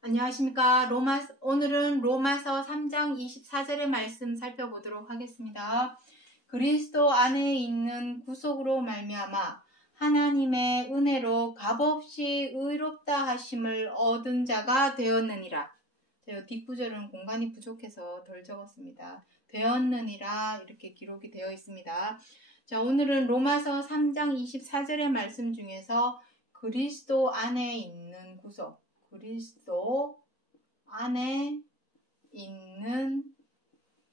안녕하십니까. 오늘은 로마서 3장 24절의 말씀 살펴보도록 하겠습니다. 그리스도 안에 있는 구속으로 말미암아 하나님의 은혜로 값없이 의롭다 하심을 얻은 자가 되었느니라. 제가 뒷구절은 공간이 부족해서 덜 적었습니다. 되었느니라 이렇게 기록이 되어 있습니다. 자, 오늘은 로마서 3장 24절의 말씀 중에서 그리스도 안에 있는 구속, 그리스도 안에 있는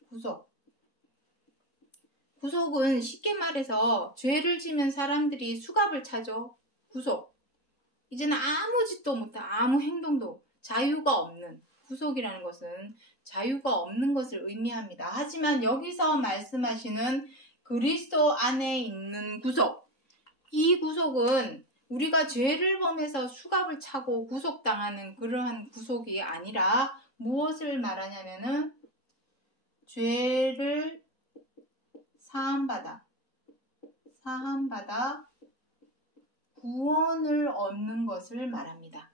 구속. 구속은 쉽게 말해서 죄를 지면 사람들이 수갑을 차죠. 구속. 이제는 아무 짓도 못해, 아무 행동도 자유가 없는 구속이라는 것은 자유가 없는 것을 의미합니다. 하지만 여기서 말씀하시는 그리스도 안에 있는 구속. 이 구속은 우리가 죄를 범해서 수갑을 차고 구속당하는 그러한 구속이 아니라 무엇을 말하냐면은 죄를 사함받아 구원을 얻는 것을 말합니다.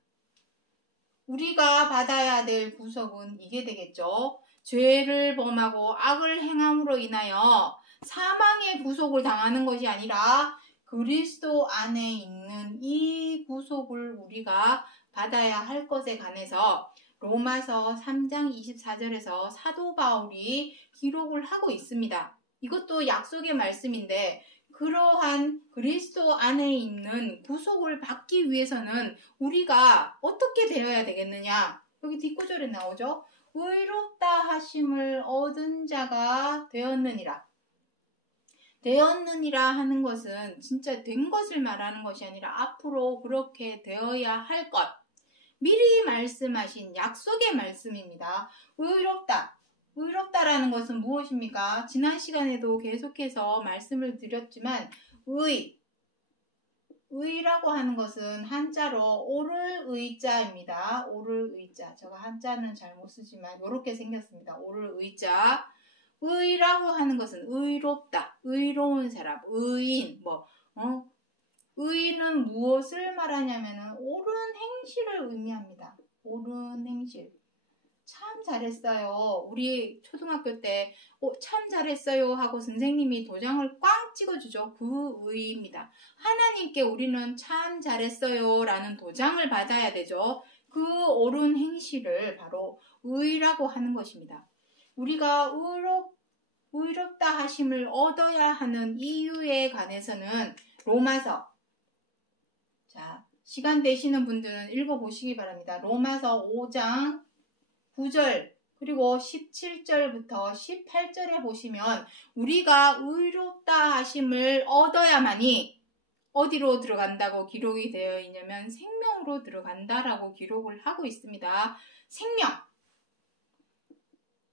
우리가 받아야 될 구속은 이게 되겠죠. 죄를 범하고 악을 행함으로 인하여 사망의 구속을 당하는 것이 아니라 그리스도 안에 있는 이 구속을 우리가 받아야 할 것에 관해서 로마서 3장 24절에서 사도 바울이 기록을 하고 있습니다. 이것도 약속의 말씀인데 그러한 그리스도 안에 있는 구속을 받기 위해서는 우리가 어떻게 되어야 되겠느냐? 여기 뒷구절에 나오죠. 의롭다 하심을 얻은 자가 되었느니라. 되었느니라 하는 것은 진짜 된 것을 말하는 것이 아니라 앞으로 그렇게 되어야 할 것. 미리 말씀하신 약속의 말씀입니다. 의롭다라는 것은 무엇입니까? 지난 시간에도 계속해서 말씀을 드렸지만 의라고 하는 것은 한자로 오를 의자입니다. 오를 의자. 제가 한자는 잘 못 쓰지만 이렇게 생겼습니다. 오를 의자. 의라고 하는 것은 의롭다, 의로운 사람, 의인, 의는 무엇을 말하냐면은 옳은 행실을 의미합니다. 옳은 행실. 참 잘했어요. 우리 초등학교 때 참 잘했어요 하고 선생님이 도장을 꽝 찍어주죠. 그 의입니다. 하나님께 우리는 참 잘했어요 라는 도장을 받아야 되죠. 그 옳은 행실을 바로 의라고 하는 것입니다. 우리가 의롭다 하심을 얻어야 하는 이유에 관해서는 로마서, 자, 시간 되시는 분들은 읽어보시기 바랍니다. 로마서 5장 9절 그리고 17절부터 18절에 보시면 우리가 의롭다 하심을 얻어야만이 어디로 들어간다고 기록이 되어 있냐면 생명으로 들어간다라고 기록을 하고 있습니다. 생명.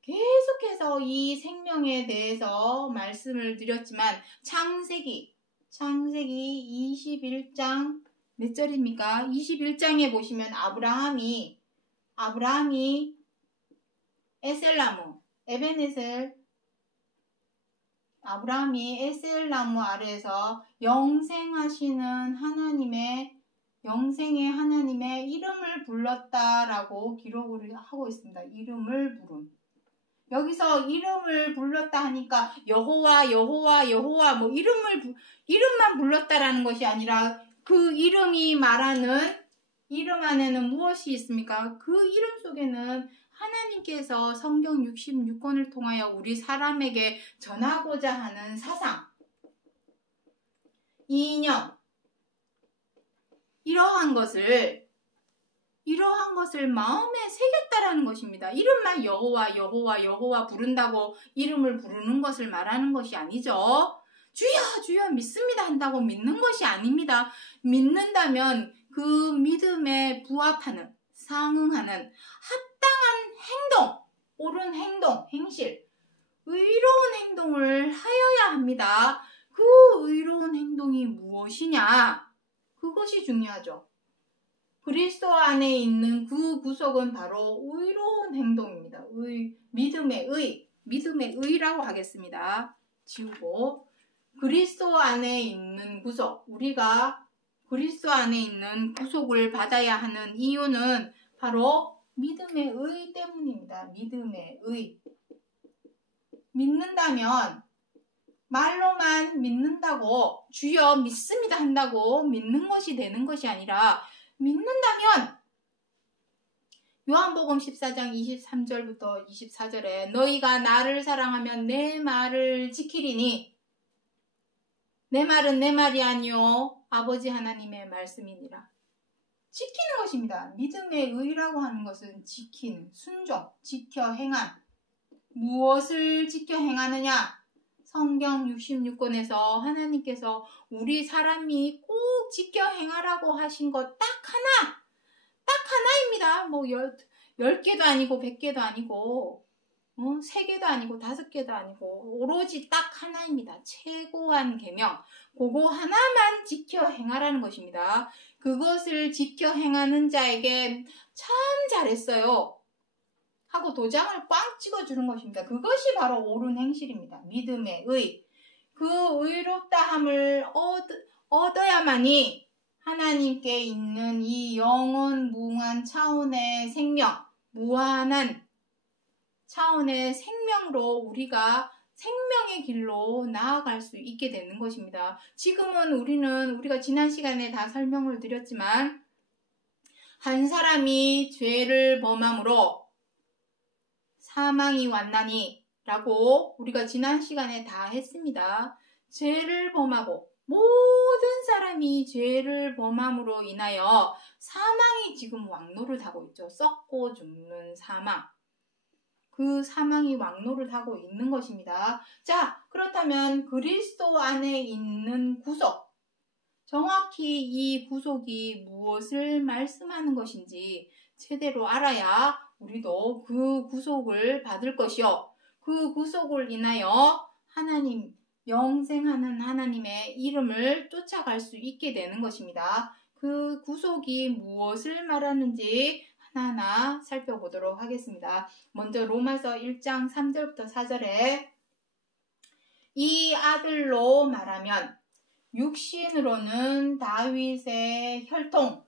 계속해서 이 생명에 대해서 말씀을 드렸지만 창세기 21장 몇 절입니까? 21장에 보시면 아브라함이 아브라함이 에셀나무 아래에서 영생의 하나님의 이름을 불렀다라고 기록을 하고 있습니다. 이름을 부름. 여기서 이름을 불렀다 하니까 여호와 이름만 불렀다라는 것이 아니라 그 이름이 말하는 이름 안에는 무엇이 있습니까? 그 이름 속에는 하나님께서 성경 66권을 통하여 우리 사람에게 전하고자 하는 사상, 이념, 이러한 것을 마음에 새겼다라는 것입니다. 이름만 여호와 부른다고 이름을 부르는 것을 말하는 것이 아니죠. 주여 믿습니다 한다고 믿는 것이 아닙니다. 믿는다면 그 믿음에 부합하는, 상응하는 합당한 행동, 옳은 행동, 행실, 의로운 행동을 하여야 합니다. 그 의로운 행동이 무엇이냐? 그것이 중요하죠. 그리스도 안에 있는 그 구속은 바로 의로운 행동입니다. 믿음의 의라고 하겠습니다. 지우고 그리스도 안에 있는 구속, 우리가 그리스도 안에 있는 구속을 받아야 하는 이유는 바로 믿음의 의 때문입니다. 믿음의 의. 믿는다면 말로만 믿는다고 주여 믿습니다 한다고 믿는 것이 되는 것이 아니라 믿는다면 요한복음 14장 23절부터 24절에 너희가 나를 사랑하면 내 말을 지키리니 내 말은 내 말이 아니요 아버지 하나님의 말씀이니라. 지키는 것입니다. 믿음의 의라고 하는 것은 지키는, 순종, 지켜 행한. 무엇을 지켜 행하느냐? 성경 66권에서 하나님께서 우리 사람이 꼭 지켜 행하라고 하신 것 딱 하나입니다. 뭐 10개도 아니고 100개도 아니고 3개도 아니고 5개도 아니고 오로지 딱 하나입니다. 최고한 계명. 그거 하나만 지켜 행하라는 것입니다. 그것을 지켜 행하는 자에게 참 잘했어요 하고 도장을 꽝 찍어주는 것입니다. 그것이 바로 옳은 행실입니다. 믿음의 의. 그 의롭다함을 얻어야만이 하나님께 있는 이 영원 무한 차원의 생명, 무한한 차원의 생명으로 우리가 생명의 길로 나아갈 수 있게 되는 것입니다. 지금은 우리가 지난 시간에 다 설명을 드렸지만 한 사람이 죄를 범함으로 사망이 왔나니 라고 우리가 지난 시간에 다 했습니다. 죄를 범하고 모든 사람이 죄를 범함으로 인하여 사망이 지금 왕노를 하고 있죠. 썩고 죽는 사망. 그 사망이 왕노를 하고 있는 것입니다. 자, 그렇다면 그리스도 안에 있는 구속. 정확히 이 구속이 무엇을 말씀하는 것인지 제대로 알아야 우리도 그 구속을 받을 것이요. 그 구속을 인하여 하나님, 영생하는 하나님의 이름을 쫓아갈 수 있게 되는 것입니다. 그 구속이 무엇을 말하는지 하나하나 살펴보도록 하겠습니다. 먼저 로마서 1장 3절부터 4절에 이 아들로 말하면 육신으로는 다윗의 혈통,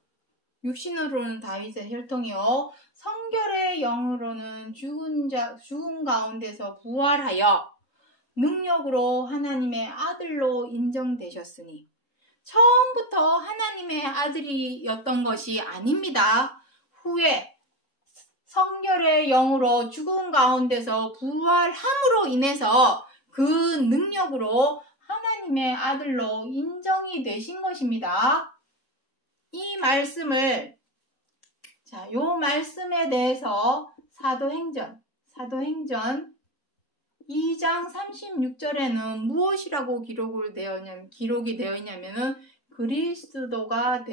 혈통이요. 성결의 영으로는 죽은 가운데서 부활하여 능력으로 하나님의 아들로 인정되셨으니 처음부터 하나님의 아들이었던 것이 아닙니다. 후에 성결의 영으로 죽은 가운데서 부활함으로 인해서 그 능력으로 하나님의 아들로 인정이 되신 것입니다. 이 말씀을 요 말씀에 대해서 사도행전 2장 36절에는 무엇이라고 기록이 되어 있냐면은 그리스도가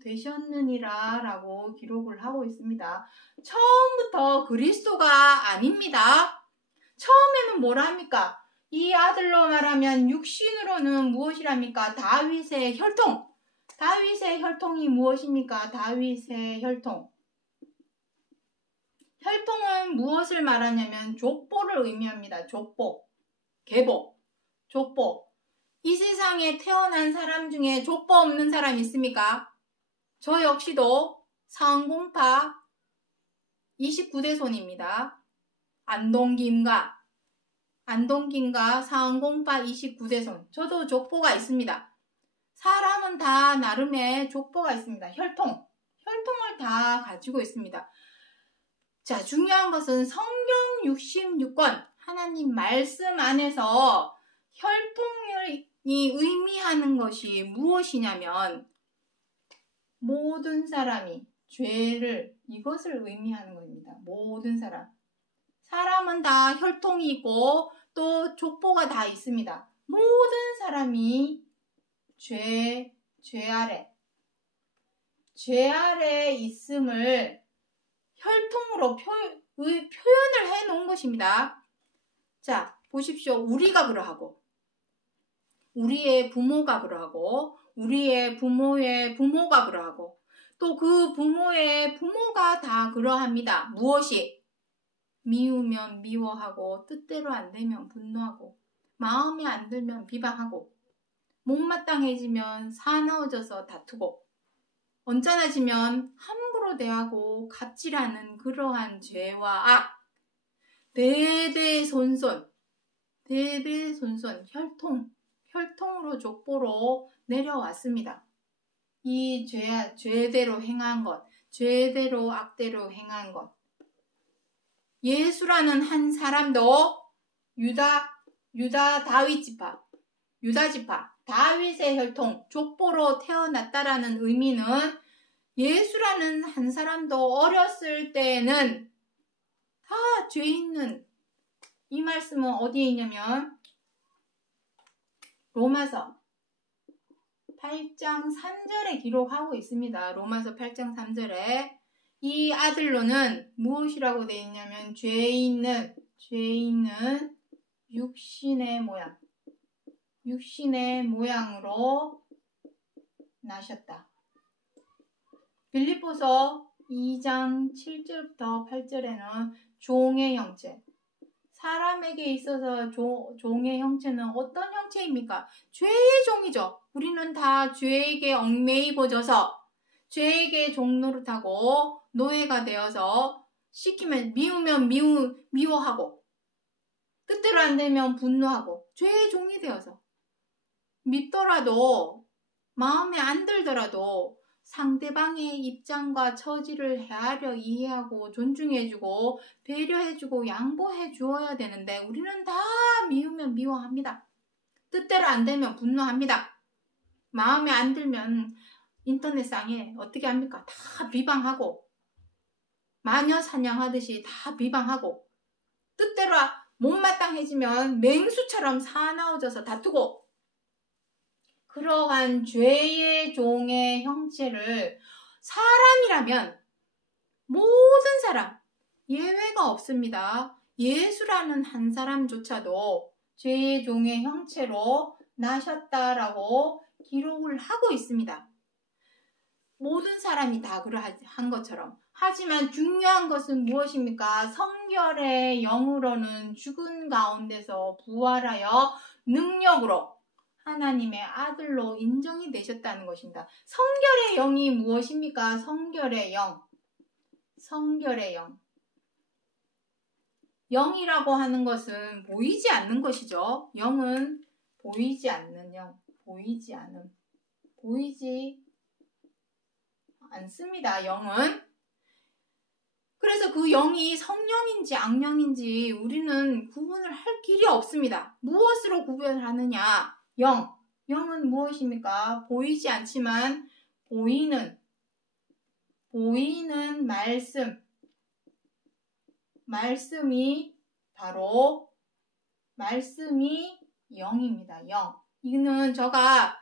되셨느니라 라고 기록을 하고 있습니다. 처음부터 그리스도가 아닙니다. 처음에는 뭐라 합니까? 이 아들로 말하면 육신으로는 무엇이랍니까? 다윗의 혈통. 다윗의 혈통이 무엇입니까? 다윗의 혈통. 혈통은 무엇을 말하냐면 족보를 의미합니다. 족보, 계보, 족보. 이 세상에 태어난 사람 중에 족보 없는 사람 있습니까? 저 역시도 상공파 29대 손입니다. 안동김과 상공파 29대 손. 저도 족보가 있습니다. 사람은 다 나름의 족보가 있습니다. 혈통을 다 가지고 있습니다. 자, 중요한 것은 성경 66권 하나님 말씀 안에서 혈통이 의미하는 것이 무엇이냐면 모든 사람이 이것을 의미하는 겁니다. 모든 사람은 다 혈통이 있고 또 족보가 다 있습니다. 모든 사람이 죄 아래 있음을 혈통으로 표현을 해 놓은 것입니다. 자, 보십시오. 우리가 그러하고, 우리의 부모가 그러하고, 우리의 부모의 부모가 그러하고, 또 그 부모의 부모가 다 그러합니다. 무엇이? 미우면 미워하고, 뜻대로 안 되면 분노하고, 마음에 안 들면 비방하고, 못마땅해지면 사나워져서 다투고, 언짢아지면 함부로 함부로 대하고 갑질하는 그러한 죄와 악, 대대손손 혈통으로 족보로 내려왔습니다. 이 죄대로 행한 것, 죄대로 악대로 행한 것. 예수라는 한 사람도 유다 지파, 다윗의 혈통, 족보로 태어났다라는 의미는 예수라는 한 사람도 어렸을 때에는 다 죄 있는, 이 말씀은 어디에 있냐면 로마서 8장 3절에 기록하고 있습니다. 로마서 8장 3절에 이 아들로는 무엇이라고 되어 있냐면 죄 있는 육신의 모양으로 나셨다. 빌립보서 2장 7절부터 8절에는 종의 형체, 사람에게 있어서 종의 형체는 어떤 형체입니까? 죄의 종이죠. 우리는 다 죄에게 얽매이버져서 죄에게 종노릇하고 노예가 되어서 시키면 미우면 미워하고 뜻대로 안 되면 분노하고 죄의 종이 되어서 밉더라도 마음에 안 들더라도 상대방의 입장과 처지를 헤아려 이해하고 존중해주고 배려해주고 양보해 주어야 되는데 우리는 다 미우면 미워합니다. 뜻대로 안 되면 분노합니다. 마음에 안 들면 인터넷상에 어떻게 합니까? 다 비방하고 마녀 사냥하듯이 다 비방하고 뜻대로 못마땅해지면 맹수처럼 사나워져서 다투고 그러한 죄의 종의 형체를 사람이라면 모든 사람 예외가 없습니다. 예수라는 한 사람조차도 죄의 종의 형체로 나셨다라고 기록을 하고 있습니다. 모든 사람이 다 그러한 것처럼. 하지만 중요한 것은 무엇입니까? 성결의 영으로는 죽은 가운데서 부활하여 능력으로 하나님의 아들로 인정이 되셨다는 것입니다. 성결의 영이 무엇입니까? 성결의 영. 영이라고 하는 것은 보이지 않는 것이죠. 영은 보이지 않는 영. 보이지 않습니다. 영은. 그래서 그 영이 성령인지 악령인지 우리는 구분을 할 길이 없습니다. 무엇으로 구별하느냐? 영은 무엇입니까? 보이지 않지만 보이는 말씀이 바로 말씀이 영입니다. 영. 이거는 제가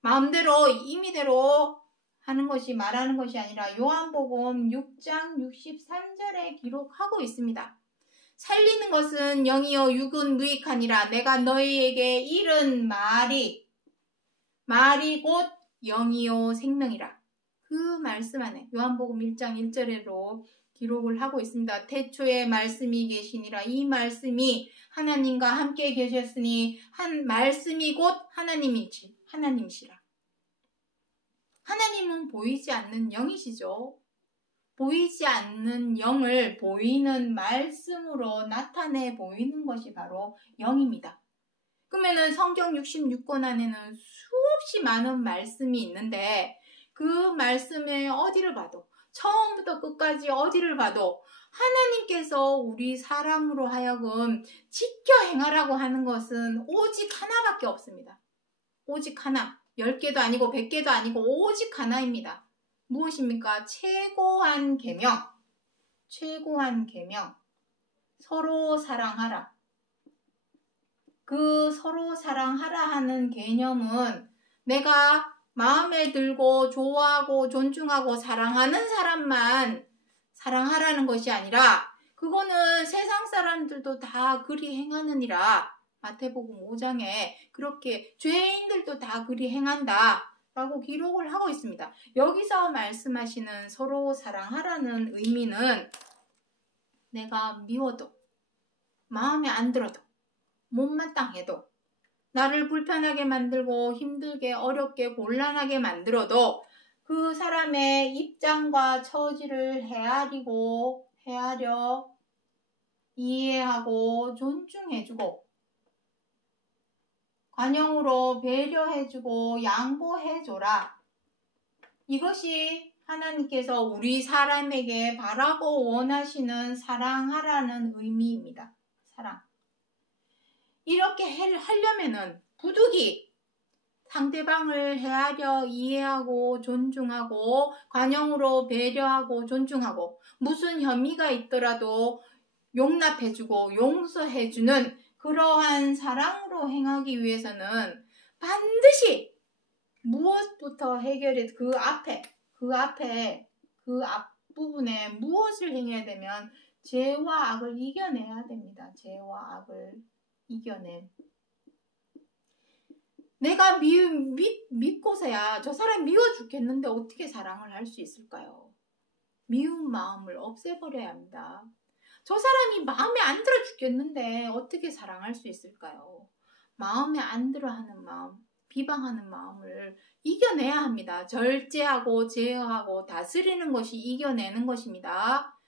마음대로 임의대로 하는 것이 말하는 것이 아니라 요한복음 6장 63절에 기록하고 있습니다. 살리는 것은 영이요 육은 무익하니라. 내가 너희에게 이른 말이 곧 영이요 생명이라. 그 말씀 안에 요한복음 1장 1절에로 기록을 하고 있습니다. 태초에 말씀이 계시니라. 이 말씀이 하나님과 함께 계셨으니 한 말씀이 곧 하나님이시라. 하나님은 보이지 않는 영이시죠. 보이지 않는 영을 보이는 말씀으로 나타내 보이는 것이 바로 영입니다. 그러면은 성경 66권 안에는 수없이 많은 말씀이 있는데 그 말씀에 어디를 봐도 처음부터 끝까지 어디를 봐도 하나님께서 우리 사람으로 하여금 지켜 행하라고 하는 것은 오직 하나밖에 없습니다. 오직 하나. 10개도 아니고 100개도 아니고 오직 하나입니다. 무엇입니까? 최고한 계명. 서로 사랑하라. 그 서로 사랑하라 하는 개념은 내가 마음에 들고 좋아하고 존중하고 사랑하는 사람만 사랑하라는 것이 아니라 그거는 세상 사람들도 다 그리 행하느니라. 마태복음 5장에 그렇게 죄인들도 다 그리 행한다 라고 기록을 하고 있습니다. 여기서 말씀하시는 서로 사랑하라는 의미는 내가 미워도 마음에 안 들어도 못마땅해도 나를 불편하게 만들고 힘들게 어렵게 곤란하게 만들어도 그 사람의 입장과 처지를 헤아려 이해하고 존중해주고 관용으로 배려해주고 양보해줘라. 이것이 하나님께서 우리 사람에게 바라고 원하시는 사랑하라는 의미입니다. 사랑. 이렇게 하려면은 부득이 상대방을 헤아려 이해하고 존중하고 관용으로 배려하고 존중하고 무슨 혐의가 있더라도 용납해주고 용서해주는 그러한 사랑으로 행하기 위해서는 반드시 무엇부터 해결해 그 앞부분에 무엇을 행해야 되면 죄와 악을 이겨내야 됩니다. 죄와 악을 이겨내. 내가 믿고서야 저 사람 미워 죽겠는데 어떻게 사랑을 할 수 있을까요? 미운 마음을 없애버려야 합니다. 저 사람이 마음에 안 들어 죽겠는데 어떻게 사랑할 수 있을까요? 마음에 안 들어 하는 마음, 비방하는 마음을 이겨내야 합니다. 절제하고 제어하고 다스리는 것이 이겨내는 것입니다.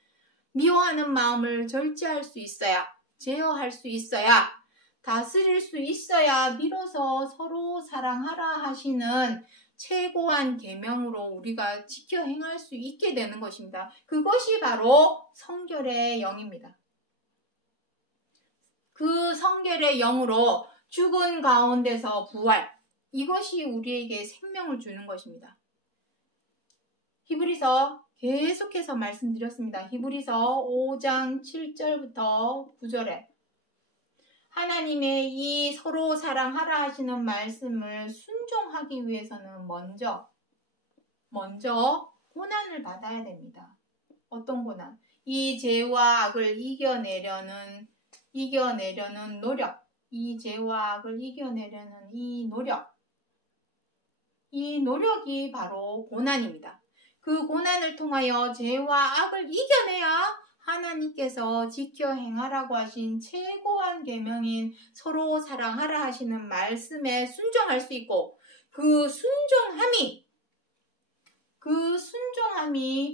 미워하는 마음을 절제할 수 있어야, 제어할 수 있어야, 다스릴 수 있어야 비로소 서로 사랑하라 하시는 최고한 계명으로 우리가 지켜 행할 수 있게 되는 것입니다. 그것이 바로 성결의 영입니다. 그 성결의 영으로 죽은 가운데서 부활, 이것이 우리에게 생명을 주는 것입니다. 히브리서 계속해서 말씀드렸습니다. 히브리서 5장 7절부터 9절에 하나님의 이 서로 사랑하라 하시는 말씀을 순종하기 위해서는 먼저 고난을 받아야 됩니다. 어떤 고난? 이 죄와 악을 이겨내려는 노력, 이 죄와 악을 이겨내려는 이 노력이 바로 고난입니다. 그 고난을 통하여 죄와 악을 이겨내야 하나님께서 지켜 행하라고 하신 최고한 계명인 서로 사랑하라 하시는 말씀에 순종할 수 있고 그 순종함이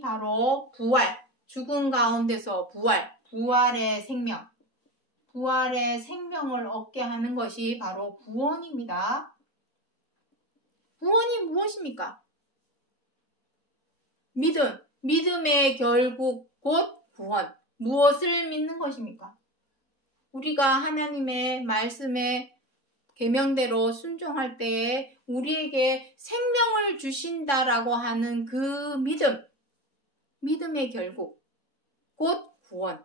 바로 부활, 죽은 가운데서 부활의 생명을 얻게 하는 것이 바로 구원입니다. 구원이 무엇입니까? 믿음의 결국 곧 구원. 무엇을 믿는 것입니까? 우리가 하나님의 말씀에 계명대로 순종할 때에 우리에게 생명을 주신다라고 하는 그 믿음의 결국 곧 구원.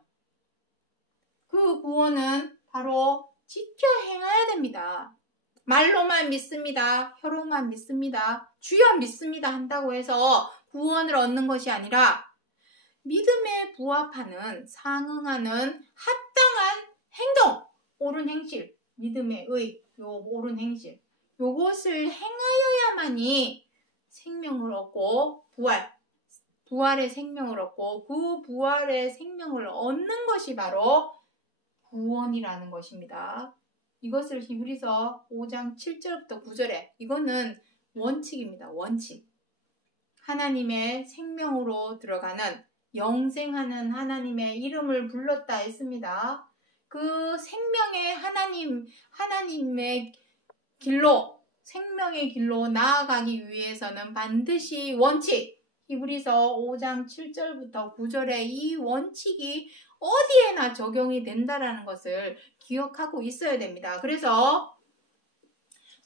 그 구원은 바로 지켜 행해야 됩니다. 말로만 믿습니다. 혀로만 믿습니다. 주여 믿습니다 한다고 해서 구원을 얻는 것이 아니라 믿음에 부합하는 상응하는 합당한 행동, 옳은 행실, 믿음의 옳은 행실, 요것을 행하여야만이 생명을 얻고 부활의 생명을 얻고 그 부활의 생명을 얻는 것이 바로 구원이라는 것입니다. 이것을 히브리서 5장 7절부터 9절에 이거는 원칙입니다. 원칙. 하나님의 생명으로 들어가는 영생하는 하나님의 이름을 불렀다 했습니다. 그 생명의 하나님의 생명의 길로 나아가기 위해서는 반드시 원칙, 히브리서 5장 7절부터 9절에 이 원칙이 어디에나 적용이 된다라는 것을 기억하고 있어야 됩니다. 그래서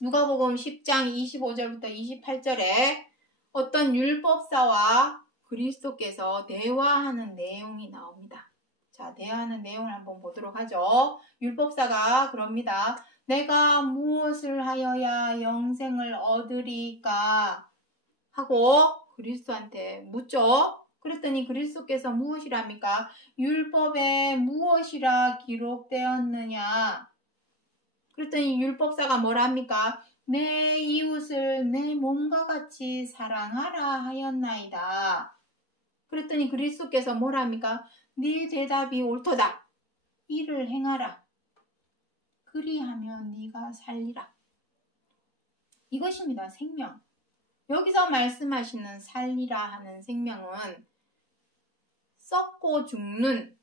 누가복음 10장 25절부터 28절에 어떤 율법사와 그리스도께서 대화하는 내용이 나옵니다. 자, 대화하는 내용을 한번 보도록 하죠. 율법사가 그럽니다. 내가 무엇을 하여야 영생을 얻으리까 하고 그리스도한테 묻죠. 그랬더니 그리스도께서 무엇이랍니까? 율법에 무엇이라 기록되었느냐? 그랬더니 율법사가 뭐랍니까? 내 이웃을 내 몸과 같이 사랑하라 하였나이다. 그랬더니 그리스도께서 뭐랍니까? 네 대답이 옳도다. 이를 행하라. 그리하면 네가 살리라. 이것입니다. 생명. 여기서 말씀하시는 살리라 하는 생명은 썩고 죽는,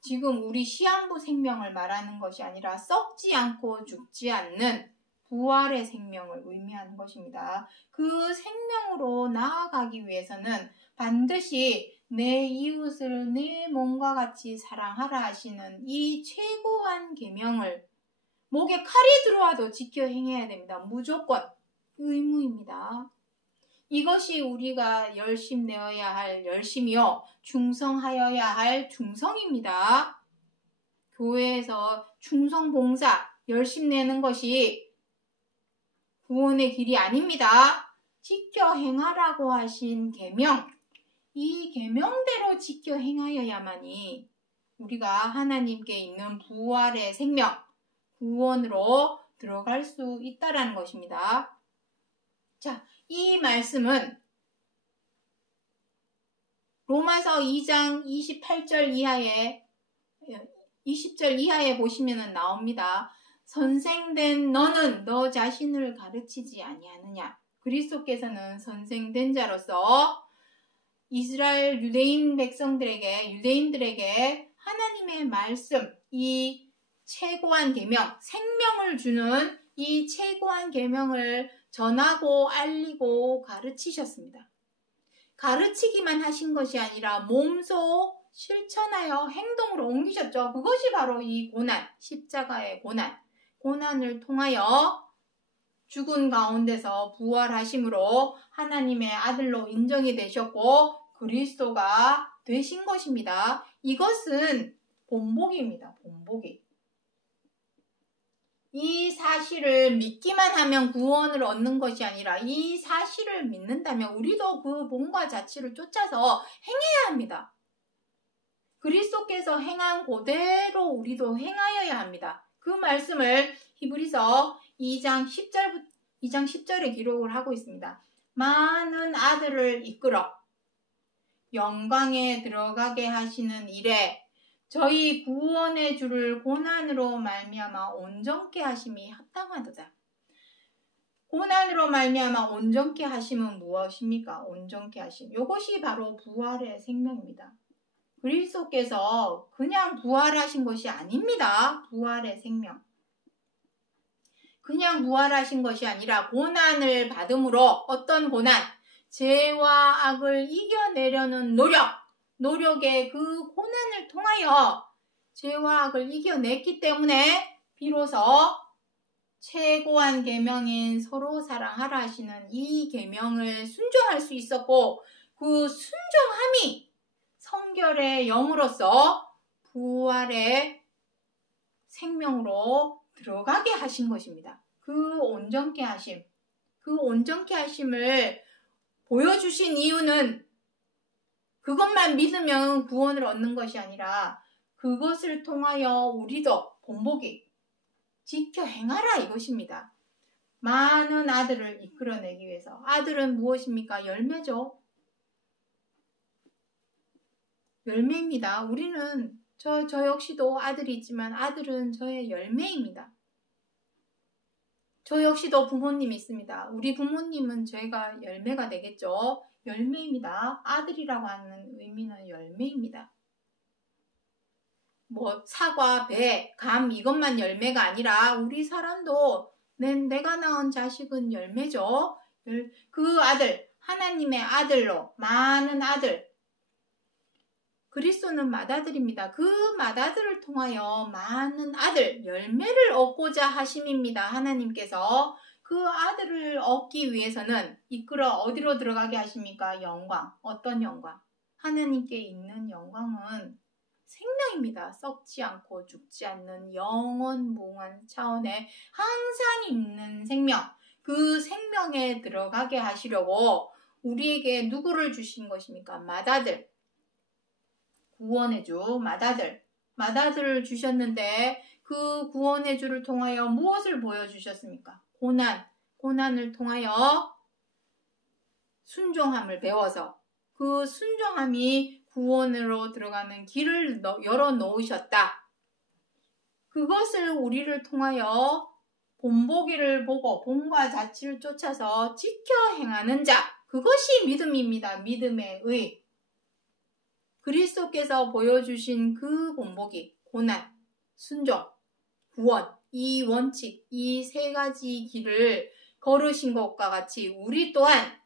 지금 우리 시한부 생명을 말하는 것이 아니라 썩지 않고 죽지 않는 부활의 생명을 의미하는 것입니다. 그 생명으로 나아가기 위해서는 반드시 내 이웃을 내 몸과 같이 사랑하라 하시는 이 최고한 계명을 목에 칼이 들어와도 지켜 행해야 됩니다. 무조건 의무입니다. 이것이 우리가 열심내어야 할 열심이요, 충성하여야 할 충성입니다. 교회에서 충성봉사 열심내는 것이 구원의 길이 아닙니다. 지켜 행하라고 하신 계명, 이 계명대로 지켜 행하여야만이 우리가 하나님께 있는 부활의 생명, 구원으로 들어갈 수 있다라는 것입니다. 자, 이 말씀은 로마서 2장 28절 이하에 20절 이하에 보시면 나옵니다. 선생된 너는 너 자신을 가르치지 아니하느냐. 그리스도께서는 선생된 자로서 이스라엘 유대인들에게 하나님의 말씀, 이 최고한 계명, 생명을 주는 이 최고한 계명을 전하고 알리고 가르치셨습니다. 가르치기만 하신 것이 아니라 몸소 실천하여 행동으로 옮기셨죠. 그것이 바로 이 고난, 십자가의 고난을 통하여 죽은 가운데서 부활하심으로 하나님의 아들로 인정이 되셨고 그리스도가 되신 것입니다. 이것은 본보기입니다. 본보기. 이 사실을 믿기만 하면 구원을 얻는 것이 아니라 이 사실을 믿는다면 우리도 그 본과 자치를 쫓아서 행해야 합니다. 그리스도께서 행한 그대로 우리도 행하여야 합니다. 그 말씀을 히브리서 2장 10절에 기록을 하고 있습니다. 많은 아들을 이끌어 영광에 들어가게 하시는 일에 저희 구원의 주를 고난으로 말미암아 온전케 하심이 합당하도다. 고난으로 말미암아 온전케 하심은 무엇입니까? 온전케 하심. 이것이 바로 부활의 생명입니다. 그리스도께서 그냥 부활하신 것이 아닙니다. 부활의 생명. 그냥 부활하신 것이 아니라 고난을 받음으로 어떤 고난? 죄와 악을 이겨내려는 노력의 그 고난을 통하여 죄와 악을 이겨냈기 때문에 비로소 최고한 계명인 서로 사랑하라 하시는 이 계명을 순종할 수 있었고 그 순종함이 성결의 영으로서 부활의 생명으로 들어가게 하신 것입니다. 그 온전케 하심을 보여주신 이유는 그것만 믿으면 구원을 얻는 것이 아니라 그것을 통하여 우리도 본보기 지켜 행하라 이것입니다. 많은 아들을 이끌어내기 위해서. 아들은 무엇입니까? 열매죠. 열매입니다. 우리는 저 역시도 아들이 있지만 아들은 저의 열매입니다. 저 역시도 부모님이 있습니다. 우리 부모님은 저희가 열매가 되겠죠. 열매입니다. 아들이라고 하는 의미는 열매입니다. 뭐 사과, 배, 감 이것만 열매가 아니라 우리 사람도 내가 낳은 자식은 열매죠. 그 아들, 하나님의 아들로 많은 아들, 그리스도는 맏아들입니다. 그 맏아들을 통하여 많은 아들, 열매를 얻고자 하심입니다. 하나님께서 그 아들을 얻기 위해서는 이끌어 어디로 들어가게 하십니까? 영광. 어떤 영광? 하나님께 있는 영광은 생명입니다. 썩지 않고 죽지 않는 영원무한 차원에 항상 있는 생명. 그 생명에 들어가게 하시려고 우리에게 누구를 주신 것입니까? 맏아들. 구원의 주, 맏아들을 주셨는데 그 구원의 주를 통하여 무엇을 보여주셨습니까? 고난을 통하여 순종함을 배워서 그 순종함이 구원으로 들어가는 길을 열어 놓으셨다. 그것을 우리를 통하여 본보기를 보고 본과 자치를 쫓아서 지켜 행하는 자, 그것이 믿음입니다. 믿음의 의. 그리스도께서 보여주신 그 본보기, 고난, 순종, 구원, 이 원칙, 이 세 가지 길을 걸으신 것과 같이 우리 또한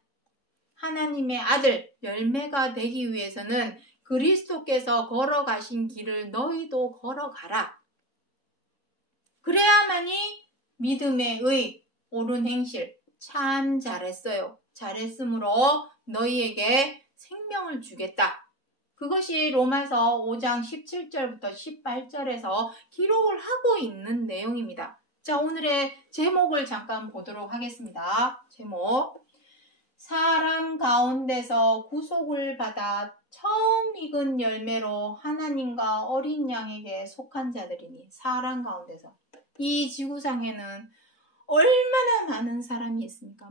하나님의 아들, 열매가 되기 위해서는 그리스도께서 걸어가신 길을 너희도 걸어가라. 그래야만이 믿음의 의, 옳은 행실, 참 잘했어요. 잘했으므로 너희에게 생명을 주겠다. 그것이 로마서 5장 17절부터 18절에서 기록을 하고 있는 내용입니다. 자, 오늘의 제목을 잠깐 보도록 하겠습니다. 제목. 사람 가운데서 구속을 받아 처음 익은 열매로 하나님과 어린 양에게 속한 자들이니. 사람 가운데서. 이 지구상에는 얼마나 많은 사람이 있습니까?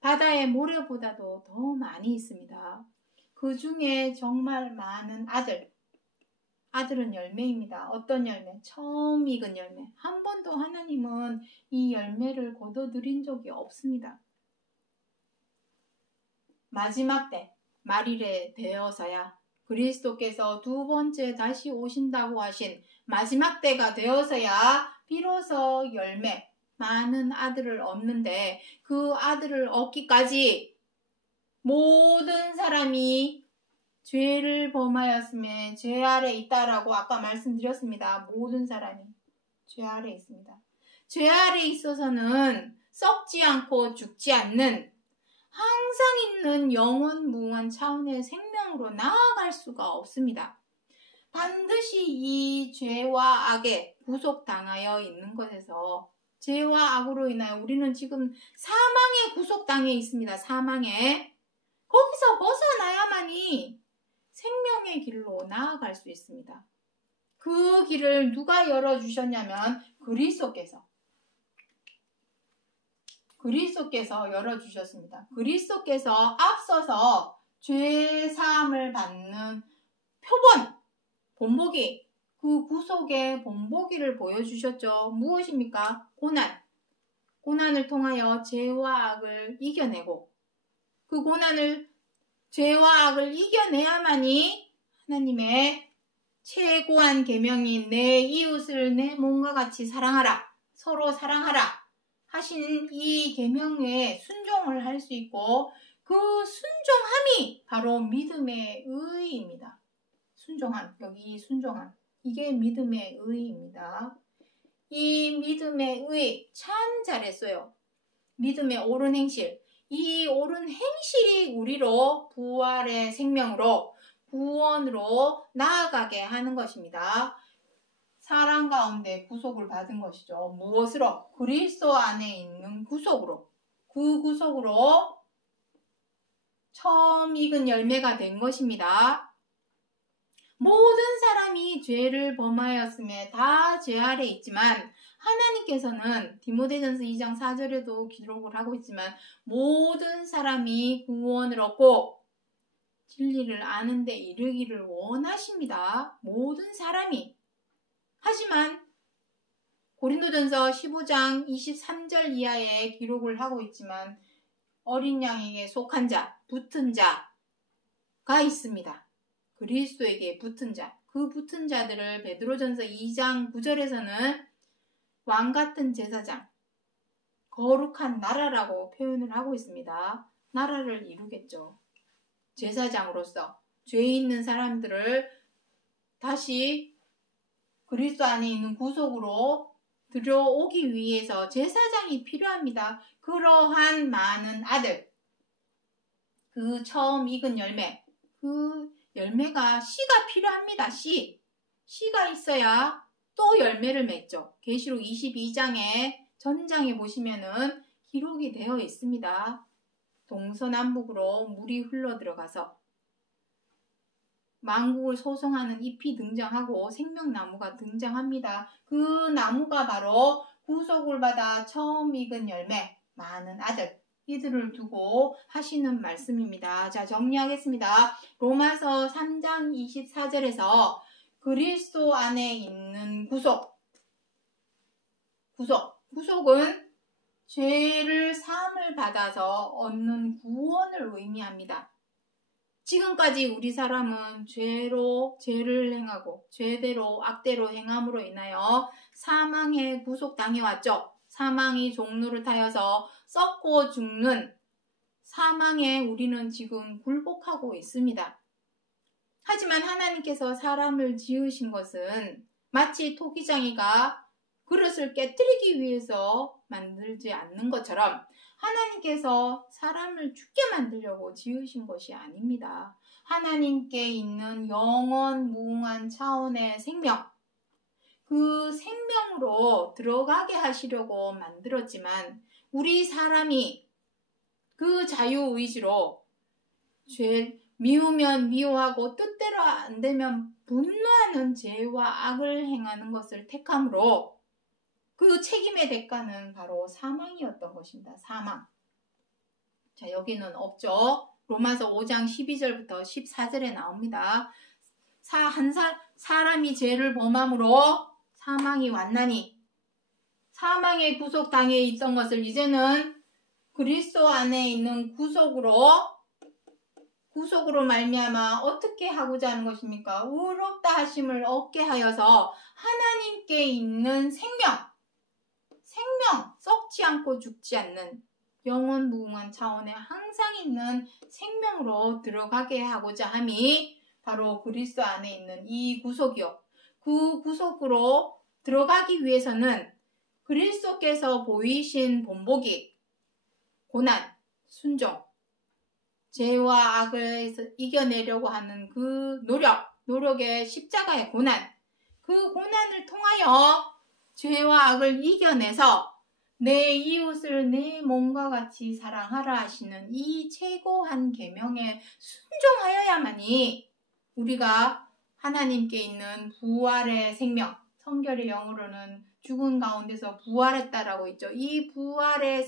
바다의 모래보다도 더 많이 있습니다. 그 중에 정말 많은 아들은 열매입니다. 어떤 열매? 처음 익은 열매. 한 번도 하나님은 이 열매를 거둬들인 적이 없습니다. 마지막 때 말일에 되어서야 그리스도께서 두 번째 다시 오신다고 하신 마지막 때가 되어서야 비로소 열매, 많은 아들을 얻는데, 그 아들을 얻기까지 모든 사람이 죄를 범하였음에 죄 아래 있다라고 아까 말씀드렸습니다. 모든 사람이 죄 아래 있습니다. 죄 아래 있어서는 썩지 않고 죽지 않는 항상 있는 영원 무한 차원의 생명으로 나아갈 수가 없습니다. 반드시 이 죄와 악에 구속당하여 있는 것에서, 죄와 악으로 인하여 우리는 지금 사망에 구속당해 있습니다. 사망에. 거기서 벗어나야만이 생명의 길로 나아갈 수 있습니다. 그 길을 누가 열어주셨냐면 그리스도께서 열어주셨습니다. 그리스도께서 앞서서 죄 사함을 받는 표본, 본보기, 그 구속의 본보기를 보여주셨죠. 무엇입니까? 고난을 통하여 죄와 악을 이겨내고, 그 고난을, 죄와 악을 이겨내야만이 하나님의 최고한 계명인 내 이웃을 내 몸과 같이 사랑하라, 서로 사랑하라 하신 이 계명에 순종을 할 수 있고, 그 순종함이 바로 믿음의 의입니다. 순종함, 여기 순종함, 이게 믿음의 의입니다. 이 믿음의 의, 참 잘했어요. 믿음의 옳은 행실, 이 옳은 행실이 우리로 부활의 생명으로, 구원으로 나아가게 하는 것입니다. 사랑 가운데 구속을 받은 것이죠. 무엇으로? 그리스도 안에 있는 구속으로. 그 구속으로 처음 익은 열매가 된 것입니다. 모든 사람이 죄를 범하였음에 다 죄 아래 있지만, 하나님께서는 디모데전서 2장 4절에도 기록을 하고 있지만, 모든 사람이 구원을 얻고 진리를 아는 데 이르기를 원하십니다. 모든 사람이. 하지만 고린도전서 15장 23절 이하에 기록을 하고 있지만, 어린 양에게 속한 자, 붙은 자가 있습니다. 그리스도에게 붙은 자, 그 붙은 자들을 베드로전서 2장 9절에서는 왕같은 제사장, 거룩한 나라라고 표현을 하고 있습니다. 나라를 이루겠죠. 제사장으로서 죄 있는 사람들을 다시 그리스도 안에 있는 구속으로 들어오기 위해서 제사장이 필요합니다. 그러한 많은 아들, 그 처음 익은 열매, 그 열매가 씨가 필요합니다. 씨가 있어야 또 열매를 맺죠. 계시록 22장의 전장에 보시면은 기록이 되어 있습니다. 동서남북으로 물이 흘러 들어가서 만국을 소성하는 잎이 등장하고 생명나무가 등장합니다. 그 나무가 바로 구속을 받아 처음 익은 열매, 많은 아들, 이들을 두고 하시는 말씀입니다. 자, 정리하겠습니다. 로마서 3장 24절에서 그리스도 안에 있는 구속은 죄를 사함을 받아서 얻는 구원을 의미합니다. 지금까지 우리 사람은 죄를 행하고 죄대로 악대로 행함으로 인하여 사망에 구속당해왔죠. 사망이 종로를 타여서 썩고 죽는 사망에 우리는 지금 굴복하고 있습니다. 하지만 하나님께서 사람을 지으신 것은 마치 토기장이가 그릇을 깨뜨리기 위해서 만들지 않는 것처럼 하나님께서 사람을 죽게 만들려고 지으신 것이 아닙니다. 하나님께 있는 영원 무궁한 차원의 생명, 그 생명으로 들어가게 하시려고 만들었지만 우리 사람이 그 자유의지로 죄 미우면 미워하고 뜻대로 안 되면 분노하는 죄와 악을 행하는 것을 택함으로 그 책임의 대가는 바로 사망이었던 것입니다. 사망. 자, 여기는 없죠. 로마서 5장 12절부터 14절에 나옵니다. 사람이 죄를 범함으로 사망이 왔나니 사망의 구속당해 있던 것을 이제는 그리스도 안에 있는 구속으로 말미암아 어떻게 하고자 하는 것입니까? 의롭다 하심을 얻게 하여서 하나님께 있는 생명, 썩지 않고 죽지 않는 영원 무궁한 차원에 항상 있는 생명으로 들어가게 하고자 함이 바로 그리스도 안에 있는 이 구속이요. 그 구속으로 들어가기 위해서는 그리스도께서 보이신 본보기, 고난, 순종, 죄와 악을 이겨내려고 하는 그 노력의 십자가의 고난, 그 고난을 통하여 죄와 악을 이겨내서 내 이웃을 내 몸과 같이 사랑하라 하시는 이 최고한 계명에 순종하여야만이 우리가 하나님께 있는 부활의 생명, 성결의 영어로는 죽은 가운데서 부활했다라고 있죠. 이 부활의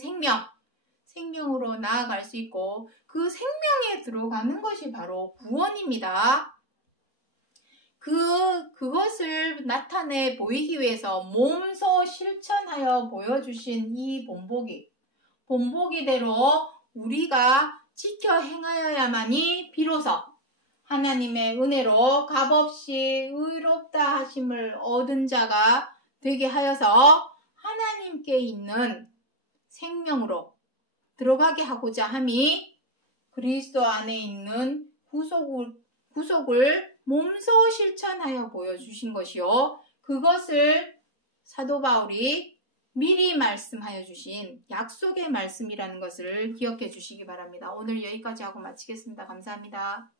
생명으로 나아갈 수 있고 그 생명에 들어가는 것이 바로 구원입니다. 그것을 나타내 보이기 위해서 몸소 실천하여 보여주신 이 본보기대로 우리가 지켜 행하여야만이 비로소 하나님의 은혜로 값없이 의롭다 하심을 얻은 자가 되게 하여서 하나님께 있는 생명으로 들어가게 하고자 함이 그리스도 안에 있는 구속을 몸소 실천하여 보여주신 것이요. 그것을 사도 바울이 미리 말씀하여 주신 약속의 말씀이라는 것을 기억해 주시기 바랍니다. 오늘 여기까지 하고 마치겠습니다. 감사합니다.